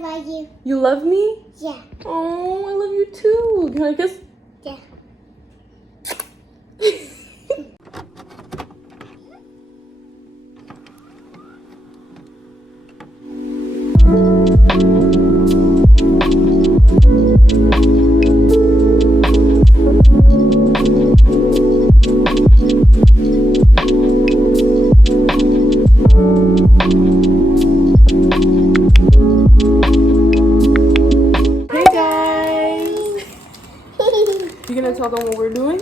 love you. You love me? Yeah. Oh, I love you too. Can I kiss? Yeah. Hey guys! You gonna tell them what we're doing?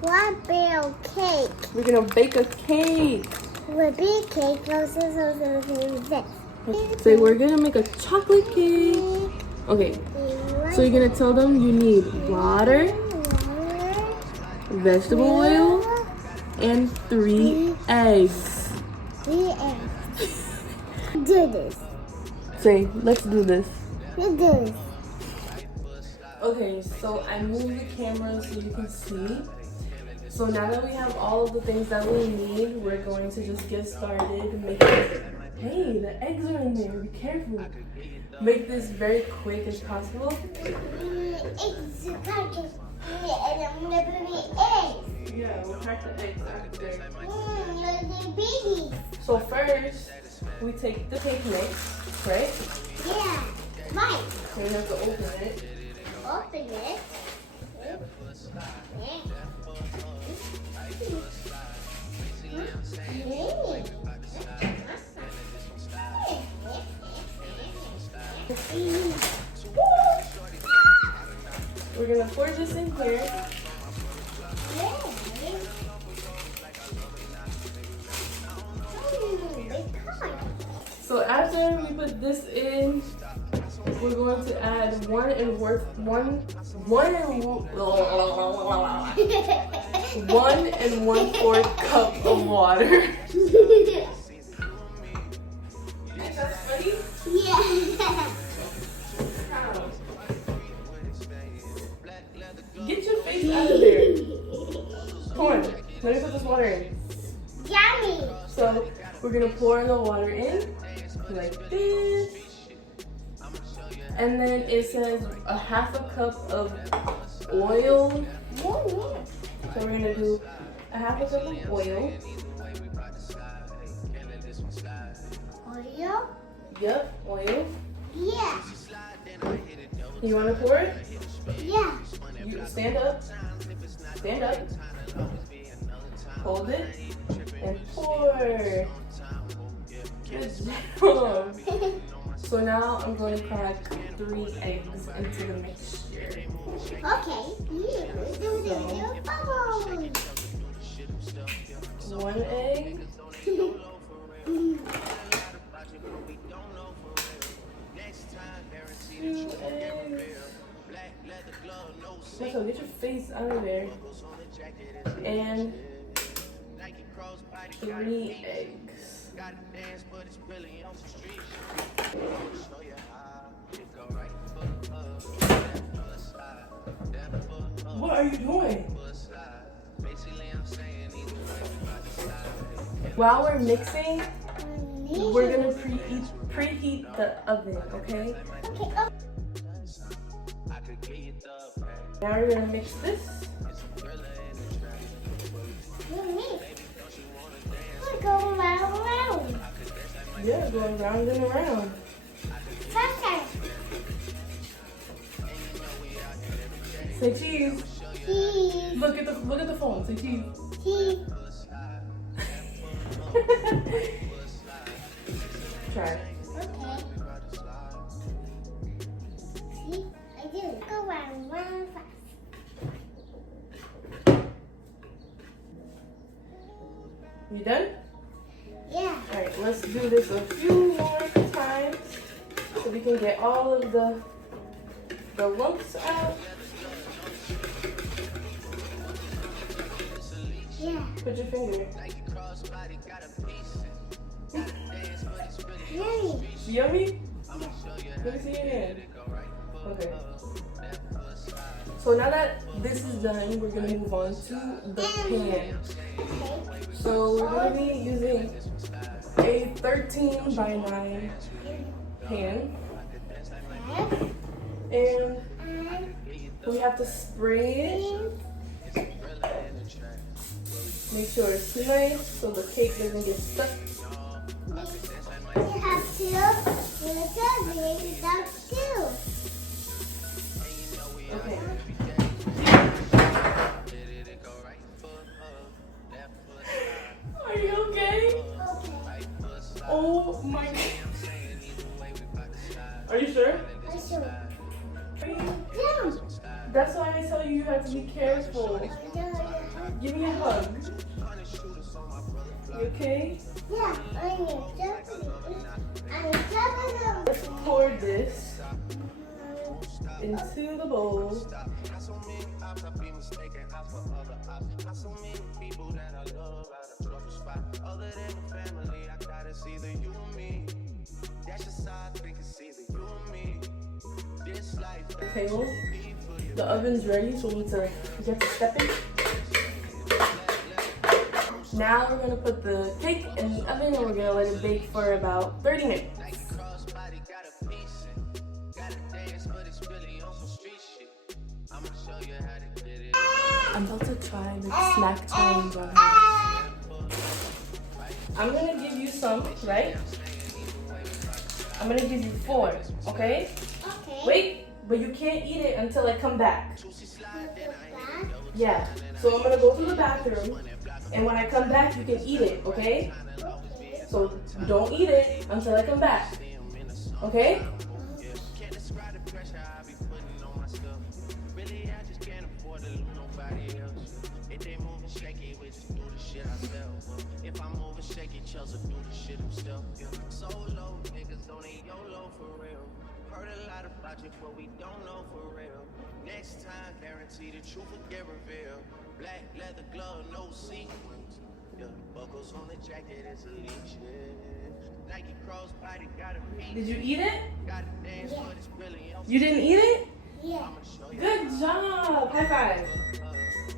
One big cake. We're gonna bake a cake. With big cake, this. So we're gonna make a chocolate cake. Okay, so you're gonna tell them you need water, vegetable oil, and 3 eggs. 3 eggs. Do this. Say, let's do this. Do this. Okay, so I moved the camera so you can see. So now that we have all of the things that we need, we're going to just get started making. Hey, the eggs are in there. Be careful. Make this very quick as possible. Eggs. And I'm gonna put eggs. Yeah, we'll crack the eggs after. They're babies. So first, we take the cake mix, right? Yeah. Right. So we have to open it. Open it. We're gonna pour this in here. So after we put this in, we're going to add 1 1 cup of water. That's funny? Yeah. Get your face out of there. Come on, let me put this water in. Yummy. So we're gonna pour the water in like this. And then it says a 1/2 cup of oil. So we're gonna do a 1/2 cup of oil. Oreo? Yep, oil. Yeah. You wanna pour it? Yeah. You stand up. Stand up. Hold it. And pour. Good job. So now I'm going to crack 3 eggs into the mixture. Okay. You do the little bubbles. 1 egg. 2 eggs. So get your face out of there. And 3 eggs. What are you doing? While we're mixing, we're gonna preheat the oven, okay? Okay. Now we're gonna mix this. We're going round. Yeah, going round and around. Faster. Say cheese. Cheese. Look at the phone. Say cheese. Cheese. Try it. Okay. See? I do. Go round fast. You done? Yeah. Alright, let's do this a few more times so we can get all of the lumps out. Yeah. Put your finger. Yummy. Yummy? Let me see your hand. Okay. So now that this is done, we're gonna move on to the pan. So we're gonna be using a 13 by 9 pan. And we have to spray it. Make sure it's nice so the cake doesn't get stuck. We have to make it up too. Okay. Are you okay? Oh my God. Are you sure? I'm sure. Yeah. That's why I tell you have to be careful. Give me a hug. You okay? Yeah, I'm jumping. Let's pour this into the bowl. Table. The oven's ready, so we need to get to step in. Now we're gonna put the cake in the oven and we're gonna let it bake for about 30 minutes. I'm about to try the snack challenge on her. I'm gonna give you some, right? I'm gonna give you 4, okay? Okay. Wait, but you can't eat it until I come back. Yeah, so I'm gonna go to the bathroom, and when I come back, you can eat it, okay? So don't eat it until I come back, okay? Next time, guarantee the truth will get revealed. Black leather glove, no sequins. Yeah, buckles on the jacket is elite shit. Nike crossbody got a beat. Did you eat it? Got a dance, but it's really You didn't eat it? Yeah. Good job. High five.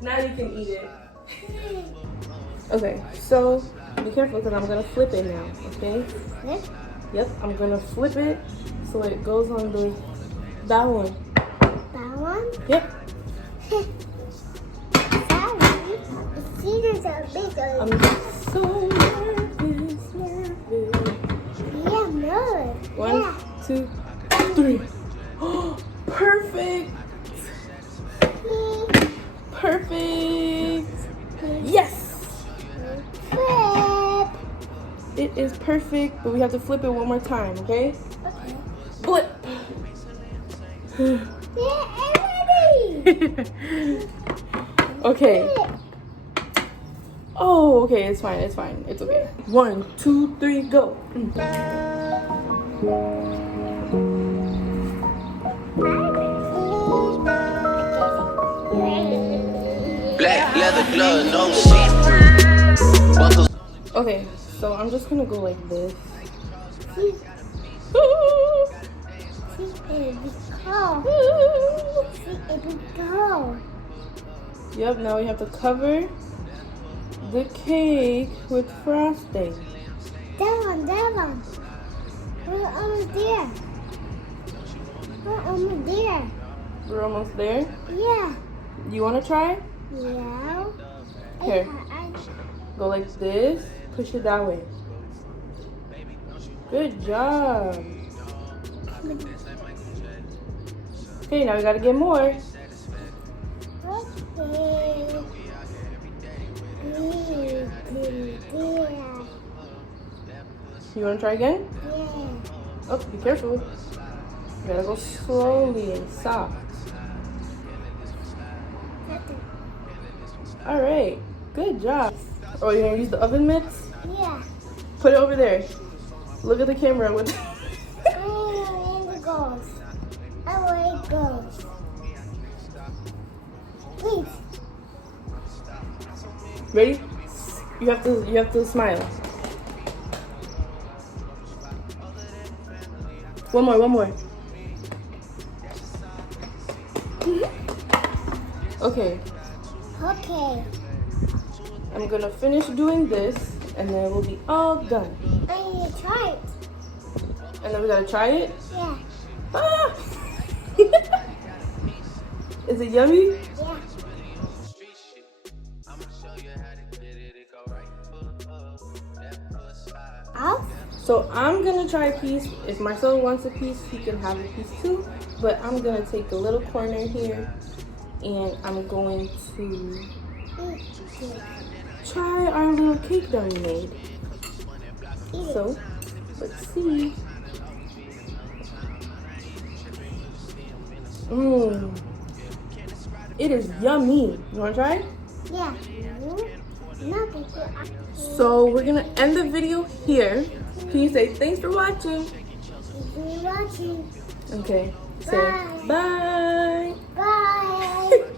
Now you can eat it. Okay, so be careful because I'm gonna flip it now, okay? This? Yep, I'm gonna flip it so it goes on that one. That one? Yep. Sorry. The scissors are bigger. I'm so nervous. Yeah, no. 1, 2, 3. Perfect. Perfect. Yes. Flip. It is perfect, but we have to flip it one more time, okay? Okay. Flip. Yeah, I'm ready. Okay. Oh, okay, it's fine, it's fine. It's okay. 1, 2, 3, go. black leather glove, no sequins. Buckles. Okay, so I'm just gonna go like this. Yep, now we have to cover the cake with frosting. That one. We're almost there. We're almost there. Yeah. You wanna try? Yeah. Here. Go like this. Push it that way. Good job. Okay, now we gotta get more. You wanna try again? Yeah. Oh, be careful. You gotta go slowly and soft. Alright, good job. Oh, you're gonna use the oven mitts? Yeah. Put it over there. Look at the camera with And it goes. Away it goes. Please. Ready? You have to smile. One more. Okay. Okay. I'm gonna finish doing this and then we'll be all done. I need to try it. And then we gotta try it. Yeah. Ah! Is it yummy? Yeah. Street shit. I'ma show you how to get it. It go right foot up, left foot slide. Off. So I'm gonna try a piece. If Marcelo wants a piece, he can have a piece too. But I'm gonna take a little corner here, and I'm going to try our little cake that we made. So let's see. Mmm. It is yummy. You wanna try it? Yeah. No, thank you. So we're gonna end the video here. Can you say thanks for watching? Thank you for watching. Okay. Say Bye. bye. Bye.